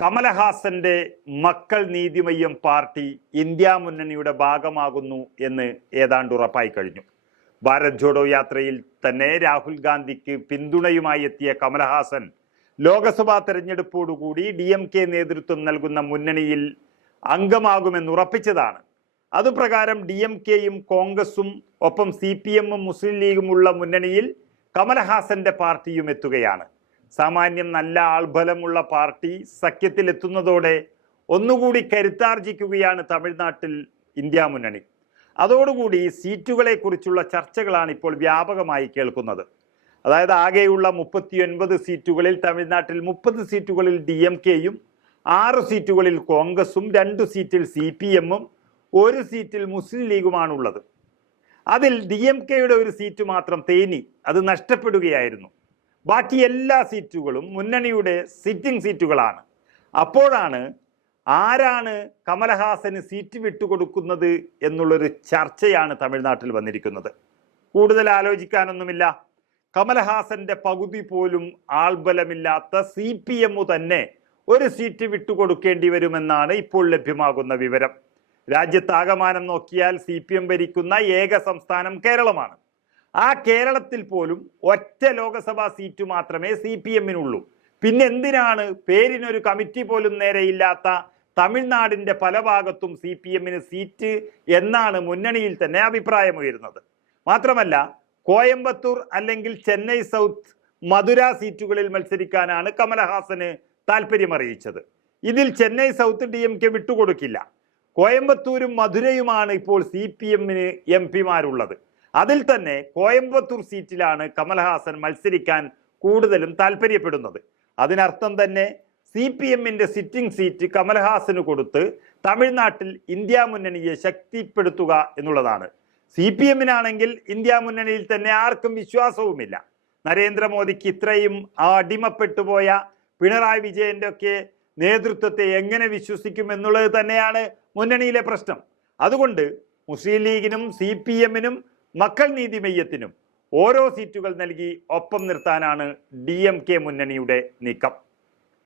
കമലഹാസന്റെ മക്കൾ Needhi Maiam party India മുന്നണിയുടെ ഭാഗമാകുന്നു എന്ന് ഏതാണ്ട് ഉറപ്പായി കഴിഞ്ഞു. ഭാരത് ജോഡോ യാത്രയിൽ തന്നെ രാഹുൽ ഗാന്ധിക്ക് പിന്തുണയുമായി എത്തിയ കമലഹാസൻ ലോക്സഭാ തെരഞ്ഞെടുപ്പോടുകൂടി ഡി എം കെ നേതൃത്വം നൽകുന്ന മുന്നണിയിൽ അംഗമാകുമെന്ന് ഉറപ്പിച്ചതാണ്. അതുപ്രകാരം ഡി എം കെയും കോൺഗ്രസും ഒപ്പം സി പി എമ്മും മുസ്ലിം ലീഗുമുള്ള മുന്നണിയിൽ കമലഹാസന്റെ പാർട്ടിയും എത്തുകയാണ്. സാമാന്യം നല്ല ആൾബലമുള്ള പാർട്ടി സഖ്യത്തിലെത്തുന്നതോടെ ഒന്നുകൂടി കരുത്താർജിക്കുകയാണ് തമിഴ്നാട്ടിൽ ഇന്ത്യ മുന്നണി. അതോടുകൂടി സീറ്റുകളെ കുറിച്ചുള്ള ചർച്ചകളാണ് ഇപ്പോൾ വ്യാപകമായി കേൾക്കുന്നത്. അതായത് ആകെയുള്ള മുപ്പത്തിയൊൻപത് സീറ്റുകളിൽ തമിഴ്നാട്ടിൽ മുപ്പത് സീറ്റുകളിൽ ഡി എം കെയും ആറ് സീറ്റുകളിൽ കോൺഗ്രസും രണ്ട് സീറ്റിൽ സി പി എമ്മും ഒരു സീറ്റിൽ മുസ്ലിം ലീഗുമാണുള്ളത്. അതിൽ ഡി എം കെയുടെ ഒരു സീറ്റ് മാത്രം തേനി. അത് നഷ്ടപ്പെടുകയായിരുന്നു. ബാക്കി എല്ലാ സീറ്റുകളും മുന്നണിയുടെ സിറ്റിംഗ് സീറ്റുകളാണ്. അപ്പോഴാണ് ആരാണ് കമലഹാസന് സീറ്റ് വിട്ടുകൊടുക്കുന്നത് എന്നുള്ളൊരു ചർച്ചയാണ് തമിഴ്നാട്ടിൽ വന്നിരിക്കുന്നത്. കൂടുതൽ ആലോചിക്കാനൊന്നുമില്ല. കമലഹാസന്റെ പകുതി പോലും ആൾബലമില്ലാത്ത സി പി എമ്മു തന്നെ ഒരു സീറ്റ് വിട്ടുകൊടുക്കേണ്ടി വരുമെന്നാണ് ഇപ്പോൾ ലഭ്യമാകുന്ന വിവരം. രാജ്യത്താകമാനം നോക്കിയാൽ സി എം ഭരിക്കുന്ന ഏക സംസ്ഥാനം കേരളമാണ്. ആ കേരളത്തിൽ പോലും ഒറ്റ ലോകസഭാ സീറ്റ് മാത്രമേ സി പി എമ്മിനുള്ളൂ. പിന്നെ എന്തിനാണ് പേരിനൊരു കമ്മിറ്റി പോലും നേരെയില്ലാത്ത തമിഴ്നാടിന്റെ പല ഭാഗത്തും സി പി എമ്മിന് സീറ്റ് എന്നാണ് മുന്നണിയിൽ തന്നെ അഭിപ്രായമുയരുന്നത്. മാത്രമല്ല കോയമ്പത്തൂർ അല്ലെങ്കിൽ ചെന്നൈ സൗത്ത് മധുര സീറ്റുകളിൽ മത്സരിക്കാനാണ് കമലഹാസന് താല്പര്യമറിയിച്ചത്. ഇതിൽ Chennai South D M K വിട്ടുകൊടുക്കില്ല. കോയമ്പത്തൂരും മധുരയുമാണ് ഇപ്പോൾ സി പി എമ്മിന് എം പിമാരുള്ളത്. അതിൽ തന്നെ കോയമ്പത്തൂർ സീറ്റിലാണ് കമൽഹാസൻ മത്സരിക്കാൻ കൂടുതലും താല്പര്യപ്പെടുന്നത്. അതിനർത്ഥം തന്നെ സി പി എമ്മിന്റെ സിറ്റിംഗ് സീറ്റ് കമൽഹാസന് കൊടുത്ത് തമിഴ്നാട്ടിൽ ഇന്ത്യ മുന്നണിയെ ശക്തിപ്പെടുത്തുക എന്നുള്ളതാണ്. സി പി എമ്മിനാണെങ്കിൽ ഇന്ത്യ മുന്നണിയിൽ തന്നെ ആർക്കും വിശ്വാസവുമില്ല. നരേന്ദ്രമോദിക്ക് ഇത്രയും അടിമപ്പെട്ടുപോയ പിണറായി വിജയന്റെ ഒക്കെ നേതൃത്വത്തെ എങ്ങനെ വിശ്വസിക്കും എന്നുള്ളത് തന്നെയാണ് മുന്നണിയിലെ പ്രശ്നം. അതുകൊണ്ട് മുസ്ലിം ലീഗിനും സി പി എമ്മിനും മക്കൾ നീതി മയ്യത്തിനും ഓരോ സീറ്റുകൾ നൽകി ഒപ്പം നിർത്താനാണ് ഡി മുന്നണിയുടെ നീക്കം.